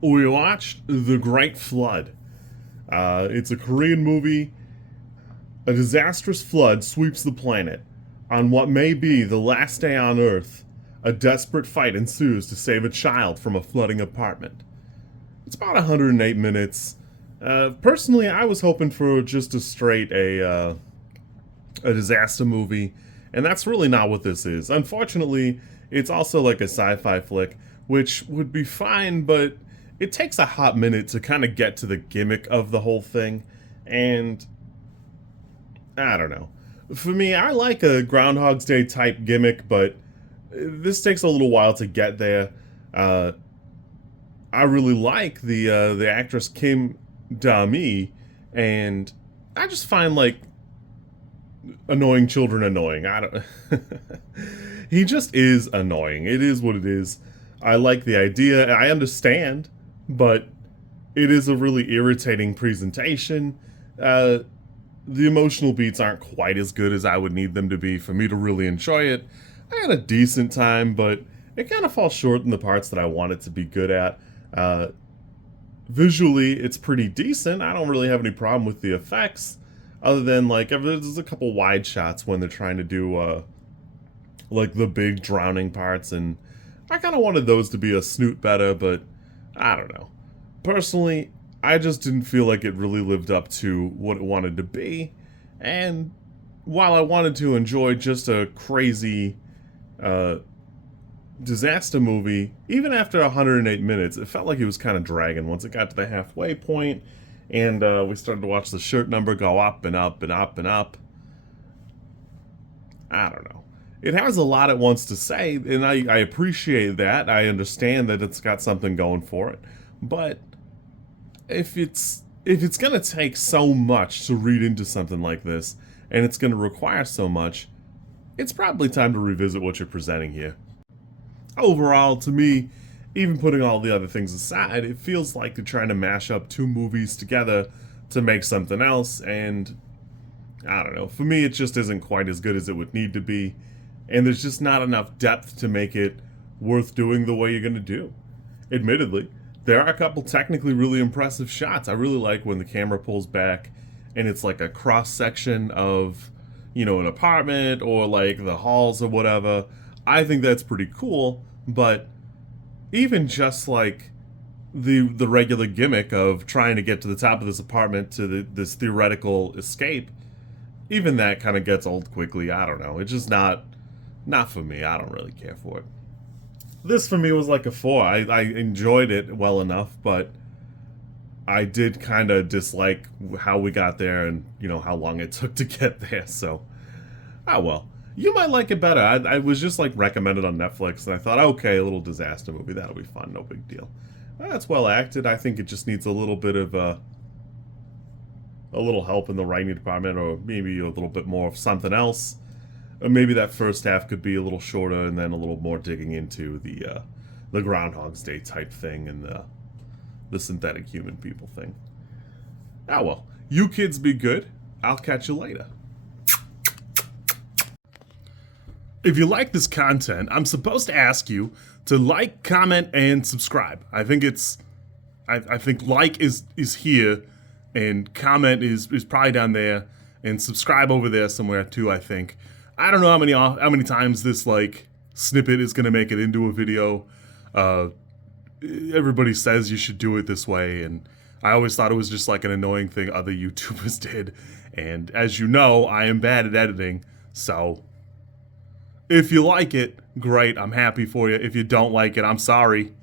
We watched The Great Flood. It's a Korean movie. A disastrous flood sweeps the planet. On what may be the last day on Earth, a desperate fight ensues to save a child from a flooding apartment. It's about 108 minutes. Personally, I was hoping for just a disaster movie, and that's really not what this is. Unfortunately, it's also like a sci-fi flick, which would be fine, but it takes a hot minute to kind of get to the gimmick of the whole thing, and I don't know. For me, I like a Groundhog's Day type gimmick, but this takes a little while to get there. Uh, I really like the actress Kim Da-mi, and I just find like annoying children annoying. I don't. He just is annoying. It is what it is. I like the idea. I understand, but it is a really irritating presentation. The emotional beats aren't quite as good as I would need them to be for me to really enjoy it. I had a decent time, but it kind of falls short in the parts that I want it to be good at. Uh, Visually, it's pretty decent. I don't really have any problem with the effects, other than like there's a couple wide shots when they're trying to do like the big drowning parts, and I kind of wanted those to be a snoot better, but I don't know. Personally, I just didn't feel like it really lived up to what it wanted to be, and while I wanted to enjoy just a crazy uh, disaster movie, even after 108 minutes, it felt like it was kind of dragging once it got to the halfway point, and we started to watch the shirt number go up and up and up and up. I don't know. It has a lot it wants to say, and I appreciate that. I understand that it's got something going for it, but if it's gonna take so much to read into something like this, and it's gonna require so much, it's probably time to revisit what you're presenting here. Overall, to me, even putting all the other things aside, it feels like they're trying to mash up two movies together to make something else, and I don't know. For me, it just isn't quite as good as it would need to be, and there's just not enough depth to make it worth doing the way you're going to do. Admittedly, there are a couple technically really impressive shots. I really like when the camera pulls back and it's like a cross section of, an apartment or like the halls or whatever. I think that's pretty cool, but even just like the regular gimmick of trying to get to the top of this apartment to this theoretical escape, even that kind of gets old quickly. I don't know. It's just not for me. I don't really care for it. This for me was like a 4. I enjoyed it well enough, but I did kind of dislike how we got there and how long it took to get there. So, well. You might like it better. I was just like recommended on Netflix, and I thought, okay, a little disaster movie, that'll be fun, no big deal. It's well acted. I think it just needs a little bit of a little help in the writing department, or maybe a little bit more of something else. Or maybe that first half could be a little shorter, and then a little more digging into the Groundhog's Day type thing and the synthetic human people thing. Well, you kids be good. I'll catch you later. If you like this content, I'm supposed to ask you to like, comment, and subscribe. I think I think like is here, and comment is probably down there, and subscribe over there somewhere too. I think. I don't know how many times this like snippet is gonna make it into a video. Everybody says you should do it this way, and I always thought it was just like an annoying thing other YouTubers did. And as you know, I am bad at editing, so. If you like it, great, I'm happy for you. If you don't like it, I'm sorry.